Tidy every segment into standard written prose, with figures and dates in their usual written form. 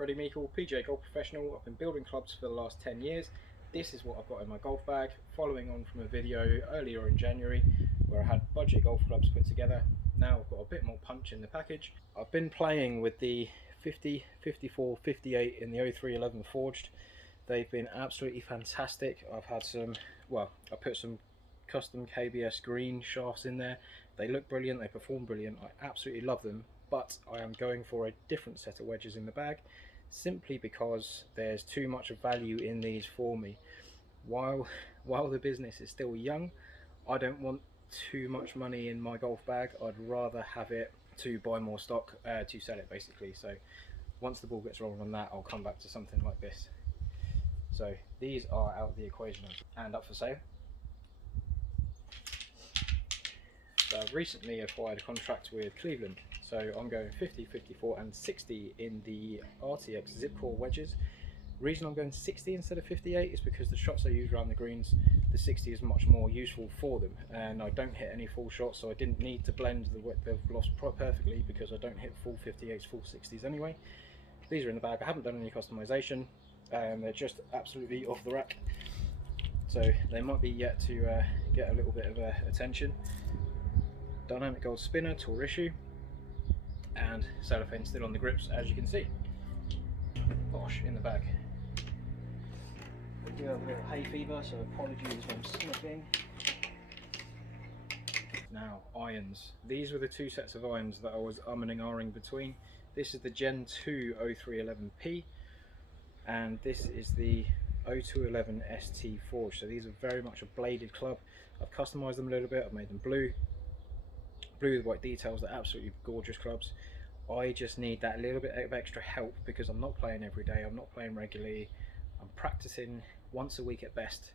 Freddie Meikle, PGA Golf Professional. I've been building clubs for the last 10 years. This is what I've got in my golf bag, following on from a video earlier in January where I had budget golf clubs put together. Now I've got a bit more punch in the package. I've been playing with the 50, 54, 58 in the 0311 forged. They've been absolutely fantastic. I've had some, well, I put some custom KBS green shafts in there. They look brilliant, they perform brilliant, I absolutely love them, but I am going for a different set of wedges in the bag, simply because there's too much value in these for me. While the business is still young, I don't want too much money in my golf bag. I'd rather have it to buy more stock, to sell it basically. So once the ball gets rolling on that, I'll come back to something like this. So these are out of the equation and up for sale. So I've recently acquired a contract with Cleveland, so I'm going 50, 54 and 60 in the RTX zip core wedges. The reason I'm going 60 instead of 58 is because the shots I use around the greens, the 60 is much more useful for them, and I don't hit any full shots, so I didn't need to blend the width of loss perfectly because I don't hit full 58s, full 60s anyway. These are in the bag. I haven't done any customization, they're just absolutely off the rack, so they might be yet to get a little bit of attention. Dynamic gold spinner, tour issue, and cellophane still on the grips, as you can see. Bosh in the bag. We do have a little hay fever, so apologies if I'm sniffing. Now, irons. These were the two sets of irons that I was umming and ahhing between. This is the Gen 2 0311P, and this is the 0211 ST Forge. So these are very much a bladed club. I've customized them a little bit, I've made them blue with white details. They're absolutely gorgeous clubs. I just need that little bit of extra help because I'm not playing every day, I'm not playing regularly, I'm practicing once a week at best,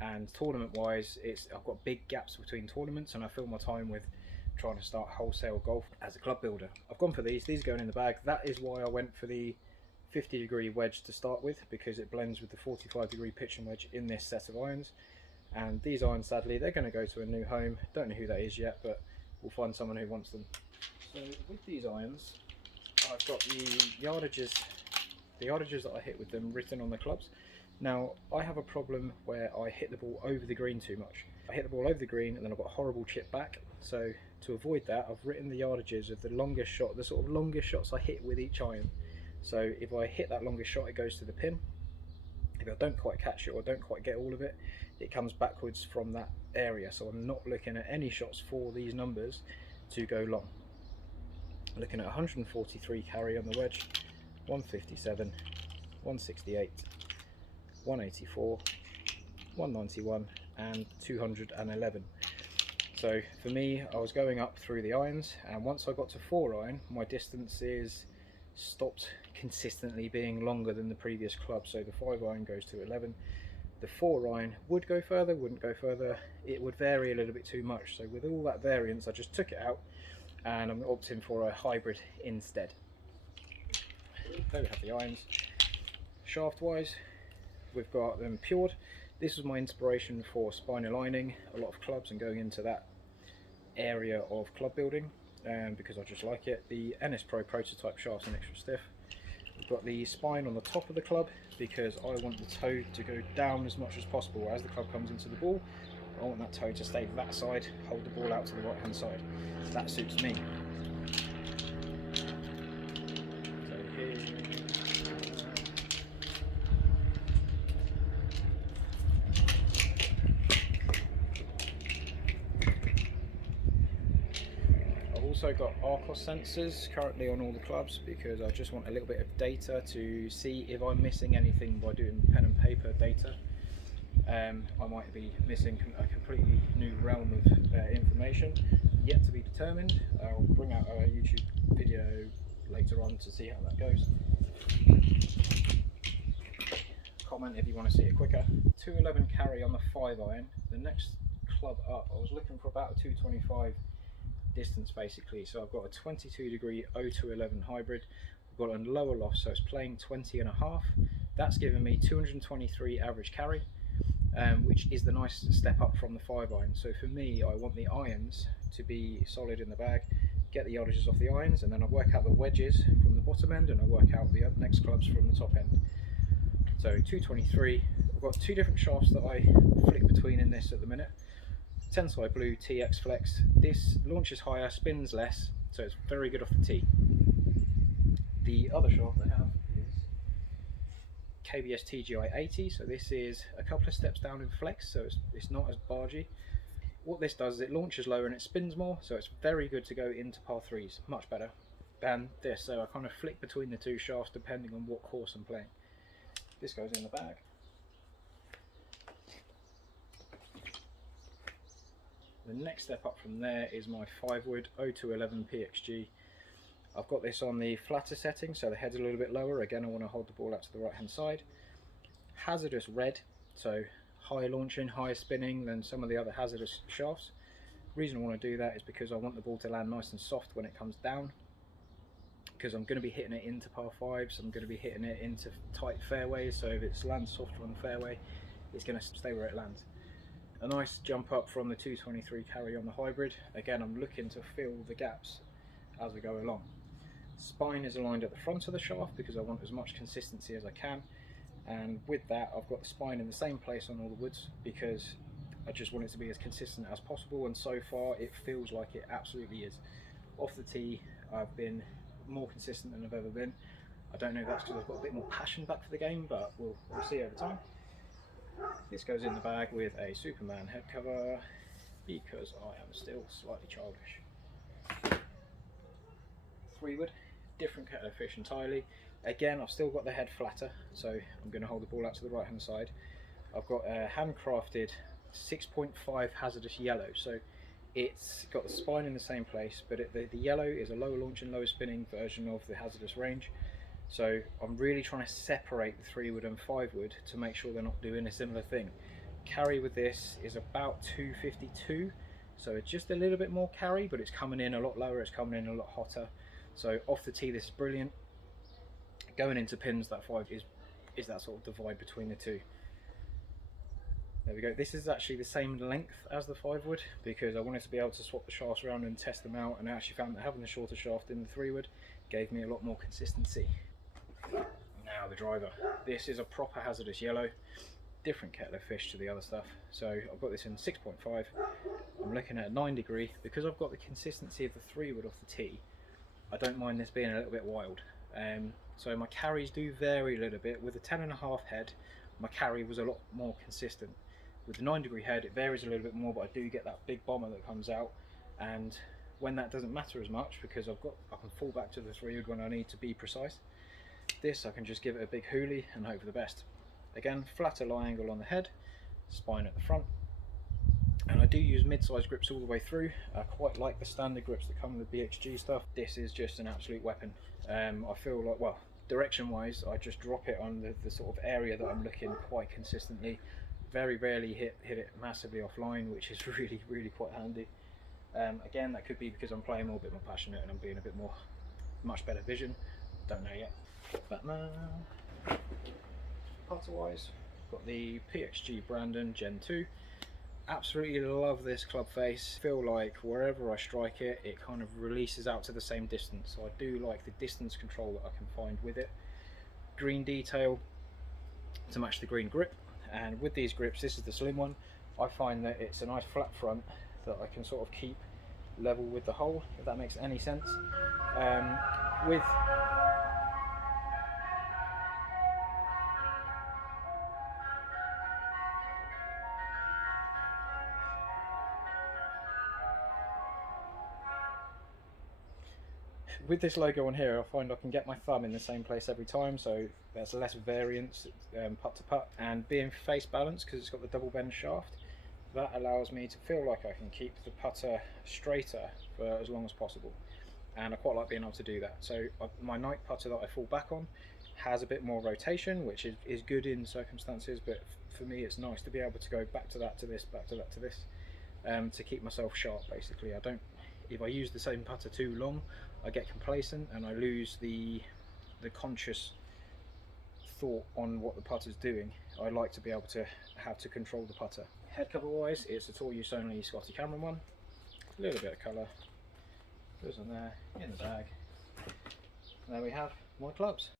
and tournament wise I've got big gaps between tournaments and I fill my time with trying to start wholesale golf as a club builder. I've gone for these are going in the bag. That is why I went for the 50-degree wedge to start with, because it blends with the 45-degree pitch and wedge in this set of irons. And these irons, sadly, they're going to go to a new home. Don't know who that is yet, but we'll find someone who wants them. So with these irons, I've got the yardages that I hit with them written on the clubs. Now, I have a problem where I hit the ball over the green too much. I hit the ball over the green and then I've got a horrible chip back. So to avoid that, I've written the yardages of the longest shot, the sort of longest shots I hit with each iron. So if I hit that longest shot, it goes to the pin. If I don't quite catch it or don't quite get all of it, it comes backwards from that area. So I'm not looking at any shots for these numbers to go long. I'm looking at 143 carry on the wedge, 157, 168, 184, 191 and 211. So for me, I was going up through the irons, and once I got to 4 iron, my distances stopped consistently being longer than the previous club. So the 5 iron goes to 11. The 4 iron would go further, wouldn't go further. It would vary a little bit too much. So with all that variance, I just took it out and I'm opting for a hybrid instead. There we have the irons. Shaft wise, we've got them pured. This was my inspiration for spine aligning a lot of clubs and going into that area of club building, because I just like it. The NS Pro prototype shafts are extra stiff. We've got the spine on the top of the club because I want the toe to go down as much as possible. As the club comes into the ball, I want that toe to stay that side, hold the ball out to the right hand side. That suits me. So here, I've also got Arcos sensors currently on all the clubs because I just want a little bit of data to see if I'm missing anything by doing pen and paper data. I might be missing a completely new realm of information, yet to be determined. I'll bring out a YouTube video later on to see how that goes. Comment if you want to see it quicker. 211 carry on the 5 iron. The next club up, I was looking for about a 225 distance basically. So I've got a 22-degree 0211 hybrid. I've got a lower loft, so it's playing 20.5. That's giving me 223 average carry. Which is the nice step up from the 5 iron. So for me, I want the irons to be solid in the bag, get the yardages off the irons, and then I work out the wedges from the bottom end and I work out the next clubs from the top end. So 223, I've got two different shafts that I flick between in this at the minute. Tensai Blue TX Flex. This launches higher, spins less, so it's very good off the tee. The other shaft I have is KBS TGI 80, so this is a couple of steps down in flex, so it's not as bargy. What this does is it launches lower and it spins more, so it's very good to go into par 3s, much better than this. So I kind of flick between the two shafts depending on what course I'm playing. This goes in the bag. The next step up from there is my 5-wood 0211 PXG. I've got this on the flatter setting, so the head's a little bit lower. Again, I want to hold the ball out to the right hand side. Hazardous red, so higher launching, higher spinning than some of the other hazardous shafts. The reason I want to do that is because I want the ball to land nice and soft when it comes down, because I'm going to be hitting it into par 5s, I'm going to be hitting it into tight fairways, so if it lands softer on the fairway, it's going to stay where it lands. A nice jump up from the 223 carry on the hybrid. Again, I'm looking to fill the gaps as we go along. Spine is aligned at the front of the shaft because I want as much consistency as I can, and with that I've got the spine in the same place on all the woods because I just want it to be as consistent as possible, and so far it feels like it absolutely is. Off the tee I've been more consistent than I've ever been. I don't know if that's because I've got a bit more passion back for the game, but we'll see over time. This goes in the bag with a Superman head cover because I am still slightly childish. 3-wood, different kettle of fish entirely. Again, I've still got the head flatter, so I'm going to hold the ball out to the right hand side. I've got a handcrafted 6.5 hazardous yellow, so it's got the spine in the same place, but the yellow is a low launching, low spinning version of the hazardous range. So I'm really trying to separate the 3-wood and 5-wood to make sure they're not doing a similar thing. Carry with this is about 252, so it's just a little bit more carry, but it's coming in a lot lower, it's coming in a lot hotter. So off the tee this is brilliant. Going into pins, that 5 is that sort of divide between the two. There we go. This is actually the same length as the 5-wood because I wanted to be able to swap the shafts around and test them out, and I actually found that having the shorter shaft in the 3-wood gave me a lot more consistency. Now the driver. This is a proper hazardous yellow, different kettle of fish to the other stuff. So I've got this in 6.5. I'm looking at a 9 degree because I've got the consistency of the 3-wood off the tee. I don't mind this being a little bit wild. So my carries do vary a little bit. With the 10.5 head, my carry was a lot more consistent. With the 9 degree head, it varies a little bit more, but I do get that big bomber that comes out, and when that doesn't matter as much because I can fall back to the 3-wood when I need to be precise. This I can just give it a big hoolie and hope for the best. Again, flatter lie angle on the head, spine at the front, and I do use mid-size grips all the way through. I quite like the standard grips that come with the BXG stuff. This is just an absolute weapon. I feel like, well, direction wise I just drop it on the sort of area that I'm looking quite consistently. Very rarely hit it massively offline, which is really quite handy. Again, that could be because I'm playing more, a bit more passionate, and I'm being a bit more, much better vision. Don't know yet. Batman. Putter wise, got the PXG Brandon Gen 2. Absolutely love this club face. Feel like wherever I strike it, it kind of releases out to the same distance. So I do like the distance control that I can find with it. Green detail to match the green grip. And with these grips, this is the slim one. I find that it's a nice flat front that I can sort of keep level with the hole, if that makes any sense. With this logo on here, I find I can get my thumb in the same place every time, so there's less variance putt to putt, and being face balanced because it's got the double bend shaft, that allows me to feel like I can keep the putter straighter for as long as possible, and I quite like being able to do that. So my night putter that I fall back on has a bit more rotation, which is good in circumstances, but for me it's nice to be able to go back to that, to this, back to that, to this, to keep myself sharp basically. If I use the same putter too long, I get complacent and I lose the conscious thought on what the putter's doing. I like to be able to have to control the putter. Head cover wise, it's a tool use only Scotty Cameron one. A little bit of colour goes on there, in the bag. there we have my clubs.